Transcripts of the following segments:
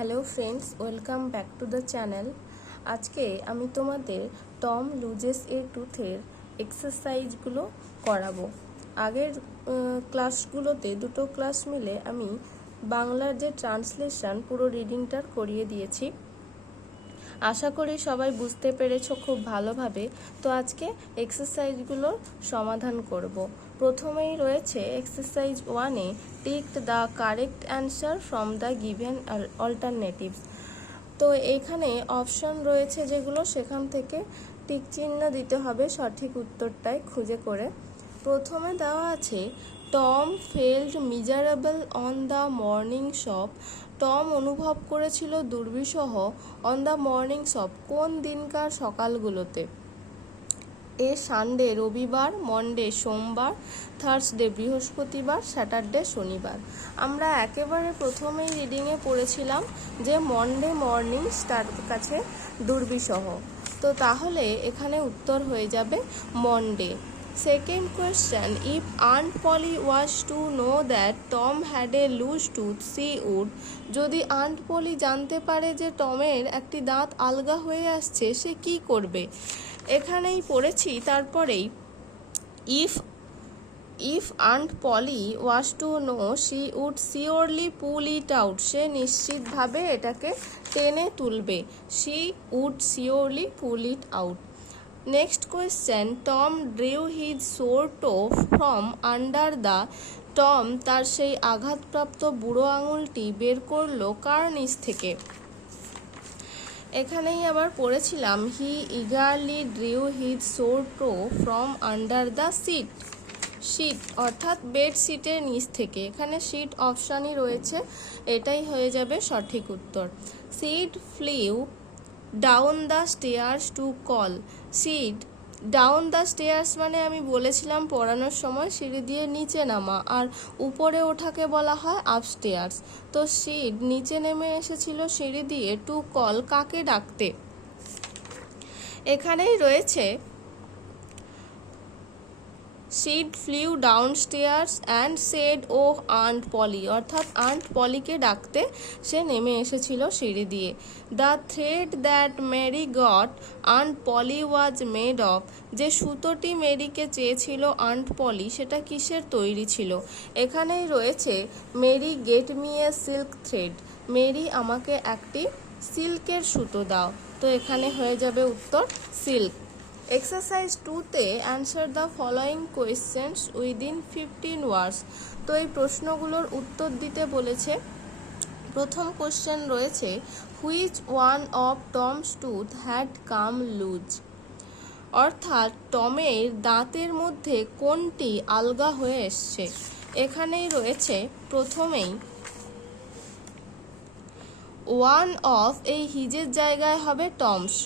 Hello friends, welcome back to the channel. আজকে আমি তোমাদের টম লুজেস এ টুথের এক্সারসাইজগুলো করাবো। আগের ক্লাসগুলোতে দুটো ক্লাস মিলে আমি বাংলার যে ট্রান্সলেশন পুরো রিডিংটার করিয়ে দিয়েছি। আশা করি সবাই বুঝতে পেরেছো খুব ভালোভাবে। তো আজকে এক্সারসাইজগুলোর সমাধান করব। প্রথমেই রয়েছে এক্সারসাইজ 1-এ tick the correct answer from the given alternatives. তো এখানে অপশন রয়েছে যেগুলো, সেখান থেকে টিক চিহ্ন দিতে হবে সঠিক উত্তরটাই খুঁজে করে। প্রথমে দেওয়া আছে Tom felt miserable on the morning shop. Tom অনুভব করেছিল দুর্বিষহ অন দ্য মর্নিং শপ কোন দিনকার সকালগুলোতে? এ সানডে রবিবার, মন্ডে সোমবার, থার্সডে বৃহস্পতিবার, স্যাটারডে শনিবার। আমরা একেবারে প্রথমেই রিডিংয়ে পড়েছিলাম যে মন্ডে মর্নিং তার কাছে দুর্বিষহ। তো তাহলে এখানে উত্তর হয়ে যাবে Monday. Second question, if Aunt Polly was to know that Tom had a loose tooth, she would. যদি আন্ট পলি জানতে পারে যে টমের একটি দাঁত আলগা হয়ে আসছে, সে কি করবে? এখানেই পড়েছি তারপরেই if Aunt Polly was to know, she would surely pull it out. সে নিশ্চিতভাবে এটাকে টেনে তুলবে। she would surely pull it out. Next question, Tom drew his sore toe from under the. Tom তার সেই আঘাতপ্রাপ্ত বুড়ো আঙুলটি বের করলো কার নিচ থেকে? এখানেই আবার পড়েছিলাম he eagerly drew his sore toe from under the sheet অর্থাৎ বেডশিটের নিচ থেকে। এখানে শিট অপশানই রয়েছে, এটাই হয়ে যাবে সঠিক উত্তর। Sid flew down the stairs to call. Sid down the stairs মানে আমি বলেছিলাম পড়ানোর সময় সিঁড়ি দিয়ে নিচে নামা, আর উপরে ওঠাকে বলা হয় আপস্টেয়ার্স। তো সিড নিচে নেমে এসেছিল সিঁড়ি দিয়ে টু কল, কাকে ডাকতে? এখানেই রয়েছে Sid flew downstairs and said oh Aunt Polly, অর্থাৎ আন্ট পলিকে ডাকতে সে নেমে এসেছিল সিঁড়ি দিয়ে। The thread that Mary got Aunt Polly was made of. যে সুতোটি মেরিকে চেয়েছিল আন্ট পলি, সেটা কিসের তৈরি ছিল? এখানেই রয়েছে Mary get me a silk thread. Mary আমাকে একটি সিল্কের সুতো দাও। তো এখানে হয়ে যাবে উত্তর সিল্ক। এক্সারসাইজ 2-তে answer the following questions within 15 words. তো এই প্রশ্নগুলোর উত্তর দিতে বলেছে। প্রথম কোশ্চেন রয়েছে which one of Tom's tooth had come loose. অর্থাৎ টমের দাঁতের মধ্যে কোনটি আলগা হয়ে এসছে? এখানেই রয়েছে প্রথমেই ওয়ান অফ, এই হিজের জায়গায় হবে Tom's.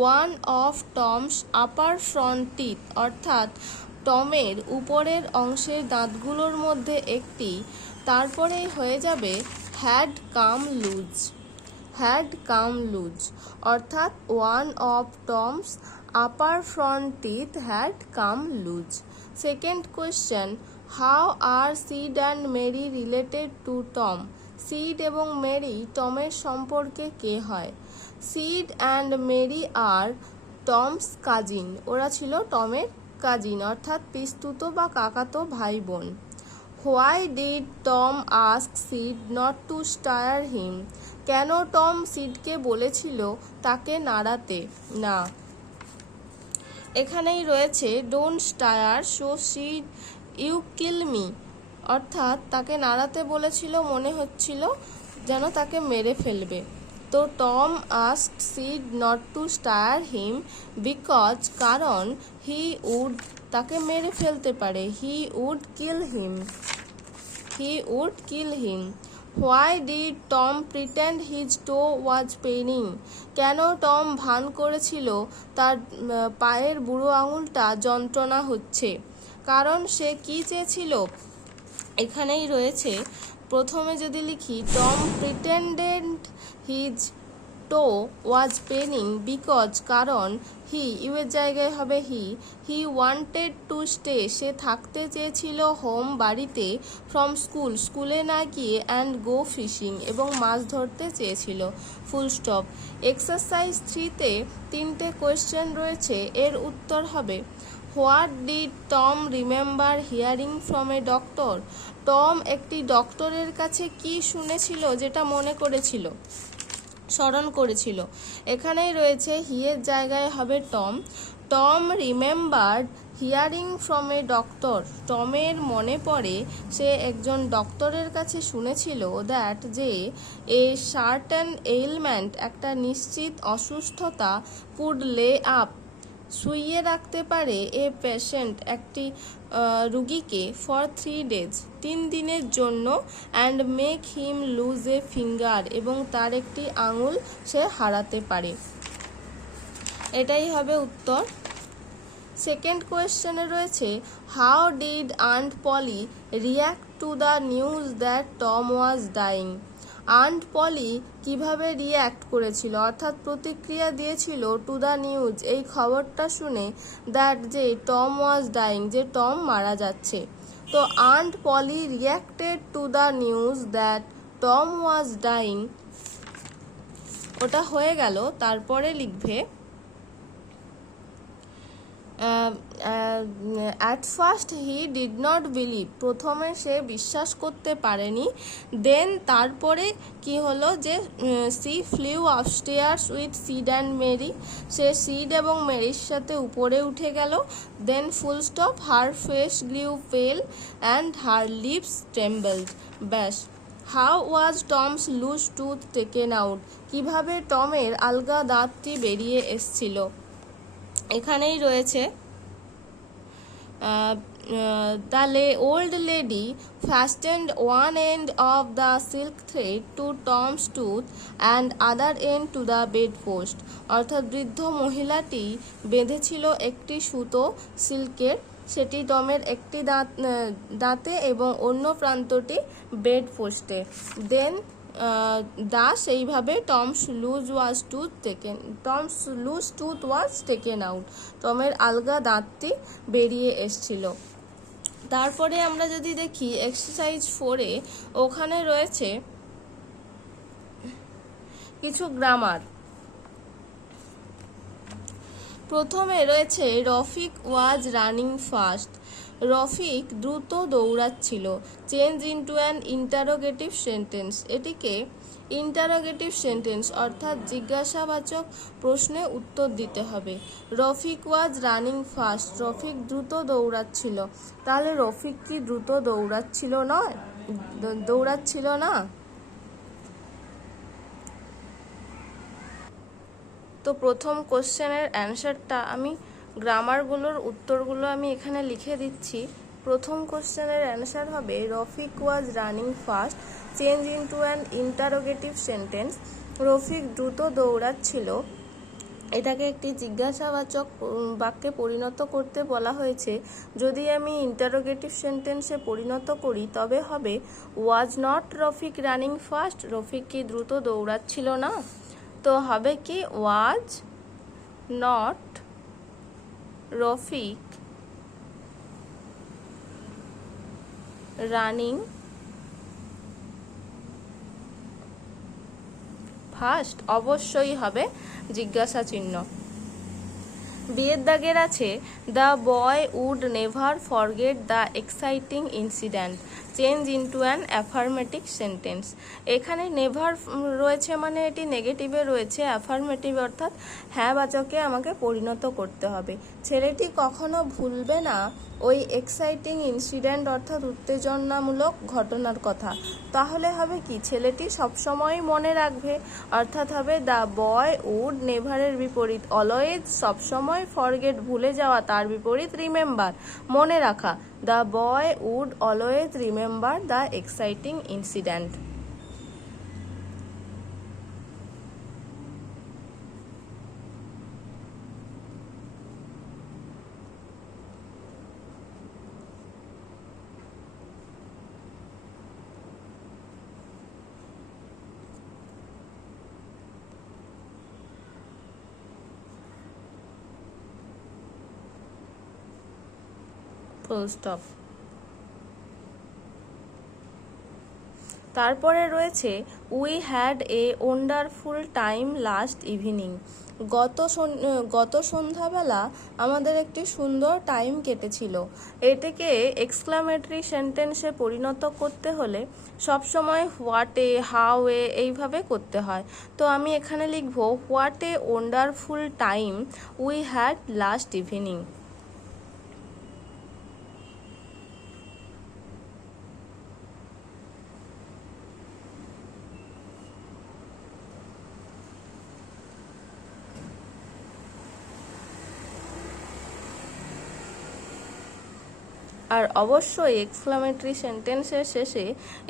One of Tom's upper front teeth, অর্থাৎ টমের উপরের অংশের দাঁতগুলোর মধ্যে একটি। তারপরেই হয়ে যাবে had come loose. Had come loose অর্থাৎ one of Tom's upper front teeth had come loose. Second question, how are Sid and Mary related to Tom. Sid এবং মেরি টমের সম্পর্কে কে হয়? Sid and Mary are Tom's cousin. ওরা ছিল টমের cousin, অর্থাৎ পিস্তুতো বা কাকাতো ভাই বোন। Why did Tom ask Sid not to stir him. কেন টম সিডকে বলেছিল তাকে নাড়াতে না? এখানেই রয়েছে don't stir so Sid you kill me, অর্থাৎ তাকে নাড়াতে বলেছিল, মনে হচ্ছিল যেন তাকে মেরে ফেলবে। তো Tom asked Sid not to stir him because, কারণ হি উড, তাকে মেরে ফেলতে পারে। He would kill him. He would kill him. Why did Tom pretend his toe was paining. কেন টম ভান করেছিল তার পায়ের বুড়ো আঙুলটা যন্ত্রণা হচ্ছে? কারণ সে কি চেয়েছিল? এখানেই রয়েছে প্রথমে যদি লিখি Tom pretended his toe was paining because কারণ হি ইউ এর জায়গায় হবে হি ওয়ান্টেড টু স্টে সে থাকতে চেয়েছিল হোম বাড়িতে ফ্রম স্কুলে না গিয়ে অ্যান্ড গো ফিশিং এবং মাছ ধরতে চেয়েছিল ফুল স্টপ। এক্সারসাইজ 3-তে 3টে কোয়েশ্চেন রয়েছে, এর উত্তর হবে what did Tom remember hearing from a doctor. Tom একটি ডক্টরের কাছে কি শুনেছিল যেটা মনে করেছিল, স্মরণ করেছিল। এখানেই রয়েছে হিয়ের জায়গায় হবে Tom. Tom remembered hearing from a doctor. টমের মনে পড়ে সে একজন ডক্টরের কাছে শুনেছিল দ্যাট যে এ সার্টেন এইলমেন্ট একটা নিশ্চিত অসুস্থতা কুড লে আপ শুইয়ে রাখতে পারে এ পেশেন্ট একটি রুগীকে ফর 3 days 3 দিনের জন্য and make him lose a finger এবং তার একটি আঙুল সে হারাতে পারে। এটাই হবে উত্তর। সেকেন্ড কোয়েশ্চেনে রয়েছে how did Aunt Polly react to the news that Tom was dying. Aunt Polly কিভাবে রিয়্যাক্ট করেছিল অর্থাৎ প্রতিক্রিয়া দিয়েছিল টু দ্য নিউজ এই খবরটা শুনে দ্যাট যে টম ওয়াজ ডাইং যে টম মারা যাচ্ছে। তো Aunt Polly reacted to the news that Tom was dying, ওটা হয়ে গেল। তারপরে লিখবে at first he did not believe, প্রথমে সে বিশ্বাস করতে পারেনি। দেন তারপরে কি হলো যে she flew upstairs with Sid and Mary, সে সিড এবং মেরির সাথে উপরে উঠে গেল। দেন ফুল স্টপ, হার ফেস গ্লিউ পেল অ্যান্ড হার লিপস ট্রেম্বলড। ব্যাস। How was Tom's loose tooth taken out, কিভাবে টমের আলগা দাঁতটি বেরিয়ে এসছিল। এখানেই রয়েছে the old lady fastened one end of the silk thread to Tom's tooth and other end to the bedpost, অর্থাৎ বৃদ্ধ মহিলাটি বেঁধেছিল একটি সুতো সিল্কের, সেটি টমের একটি দাঁতে এবং অন্য প্রান্তটি বেড পোস্টে। দেন দাস এইভাবে Tom's loose tooth was taken out, টমের আলগা দাঁতটি বেরিয়ে এসছিল। তারপরে আমরা যদি দেখি এক্সারসাইজ 4-এ, ওখানে রয়েছে কিছু গ্রামার। প্রথমে রয়েছে Rafiq was running fast, Rafiq দ্রুত দৌড়াচ্ছিল। Change into an interrogative sentence, এটিকে ইন্টারোগেটিভ সেন্টেন্স অর্থাৎ জিজ্ঞাসাবাচক প্রশ্নে উত্তর দিতে হবে। Rafiq was running fast, Rafiq দ্রুত দৌড়াচ্ছিল। তাহলে রফিক কি দ্রুত দৌড়াচ্ছিল না? তো প্রথম কোশ্চেনের অ্যান্সারটা আমি গ্রামারগুলোর উত্তরগুলো আমি এখানে লিখে দিচ্ছি। প্রথম কোশ্চেনের অ্যান্সার হবে Rafiq was running fast, change into an interrogative sentence, Rafiq দ্রুত দৌড়াচ্ছিল। এটাকে একটি জিজ্ঞাসাবাচক বাক্যে পরিণত করতে বলা হয়েছে। যদি আমি ইন্টারোগেটিভ সেন্টেন্সে পরিণত করি তবে হবে was not Rafiq running fast, Rafiq কি দ্রুত দৌড়াচ্ছিল না? তো হবে কি was not Rafiq running fast, অবশ্যই হবে জিজ্ঞাসা চিহ্ন। বিয়ের দাগের আছে the boy would never forget the exciting incident, change into an affirmative sentence. এখানে নেভার রয়েছে মানে এটি নেগেটিভে রয়েছে, অ্যাফার্মেটিভ অর্থাৎ হ্যাঁ বাচকে আমাকে পরিণত করতে হবে। ছেলেটি কখনো ভুলবে না ওই এক্সাইটিং ইনসিডেন্ট অর্থাৎ উত্তেজনামূলক ঘটনার কথা। তাহলে হবে কি ছেলেটি সবসময় মনে রাখবে, অর্থাৎ হবে দ্য বয় উড নেভারের বিপরীত অলওয়েজ সবসময়, ফরগেট ভুলে যাওয়া তার বিপরীত রিমেম্বার মনে রাখা। The boy would always remember the exciting incident. Full stop. তারপরে রয়েছে we had a wonderful time last evening. গত সন্ধ্যাবেলা আমাদের একটি সুন্দর টাইম কেটেছিল। এটিকে এক্সক্লামেটরি সেন্টেন্সে পরিণত করতে হলে সবসময় হোয়াট এ, হাউ এ এইভাবে করতে হয়। তো আমি এখানে লিখব what a wonderful time we had last evening. আর অবশ্যই এক্সক্লামেটরি সেন্টেন্সের শেষে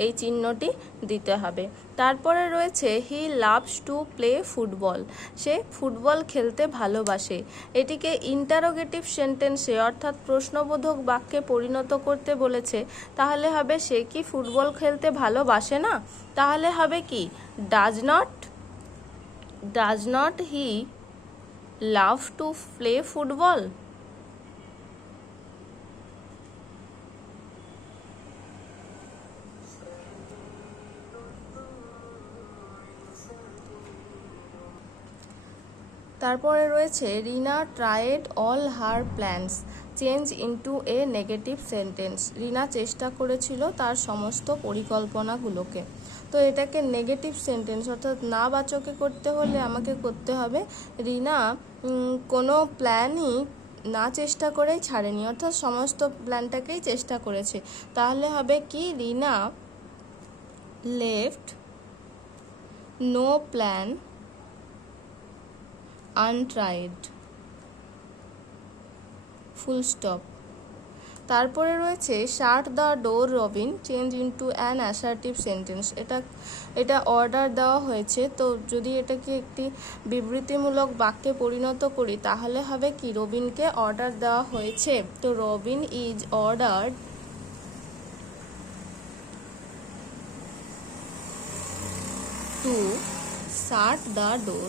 এই চিহ্নটি দিতে হবে। তারপরে রয়েছে he loves to play football. Say football খেলতে ভালোবাসে। এটিকে ইন্টারোগেটিভ সেন্টেন্সে অর্থাৎ প্রশ্নবোধক বাক্যে পরিণত করতে বলেছে। তাহলে হবে সে কি ফুটবল খেলতে ভালোবাসে না? তাহলে হবে কি does not he love to play football? তারপরে রয়েছে Rina tried all her plans change into a negative sentence. Rina চেষ্টা করেছিল তার সমস্ত পরিকল্পনাগুলোকে। তো এটাকে নেগেটিভ সেন্টেন্স অর্থাৎ না বাচকে করতে হলে আমাকে করতে হবে রিনা কোনো প্ল্যানই না চেষ্টা করেই ছাড়েনি, অর্থাৎ সমস্ত প্ল্যানটাকেই চেষ্টা করেছে। তাহলে হবে কি Rina left no plan untried, full stop. তারপরে রয়েছে shut the door Robin change into an assertive sentence. এটা অর্ডার দেওয়া হয়েছে। তো যদি এটাকে একটি বিবৃতিমূলক বাক্যে পরিণত করি তাহলে হবে কি রবিনকে অর্ডার দেওয়া হয়েছে। তো Robin is ordered two shut the door,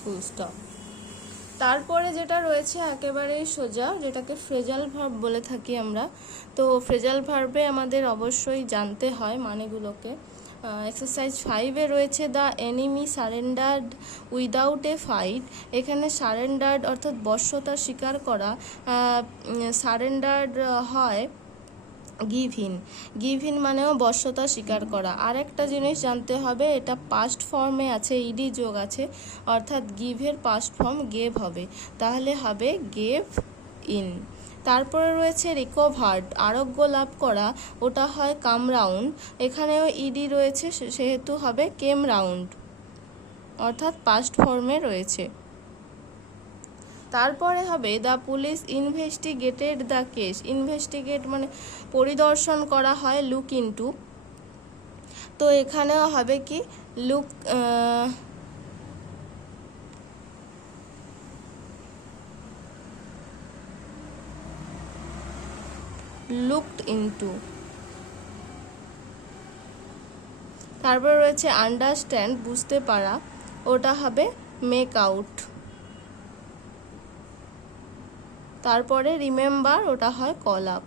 full stop. তারপরে যেটা রয়েছে একেবারেই সোজা, যেটাকে ফ্রেজাল ভার্ব বলে থাকি আমরা। তো ফ্রেজাল ভার্বে আমাদের অবশ্যই জানতে হয় মানেগুলোকে। এক্সারসাইজ 5-এ রয়েছে the enemy surrendered without a fight. এখানে সারেন্ডার্ড অর্থাৎ বশ্যতা স্বীকার করা, সারেন্ডার্ড হয় গিভ ইন মানেও বশ্যতা স্বীকার করা। আরেকটা জিনিস জানতে হবে, এটা পাস্ট ফর্মে আছে, ইডি যোগ আছে, অর্থাৎ গিভের পাস্ট ফর্ম গেভ হবে। তাহলে হবে গেভ ইন। তারপরে রয়েছে রিকভার্ড আরোগ্য লাভ করা, ওটা হয় কাম রাউন্ড। এখানেও ইডি রয়েছে সেহেতু হবে কেম রাউন্ড, অর্থাৎ পাস্ট ফর্মে রয়েছে। তারপরে হবে the police investigated the case. Investigate মানে পরিদর্শন করা হয় লুক ইনটু। তো এখানেও হবে কি লুকড ইনটু। তারপরে রয়েছে আন্ডারস্ট্যান্ড বুঝতে পারা, ওটা হবে মেক আউট। তারপরে রিমেম্বার, ওটা হয় কল আপ।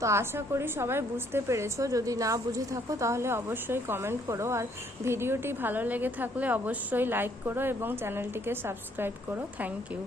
তো আশা করি সবাই বুঝতে পেরেছো। যদি না বুঝে থাকো তাহলে অবশ্যই কমেন্ট করো, আর ভিডিওটি ভালো লেগে থাকলে অবশ্যই লাইক করো এবং চ্যানেলটিকে সাবস্ক্রাইব করো। Thank you.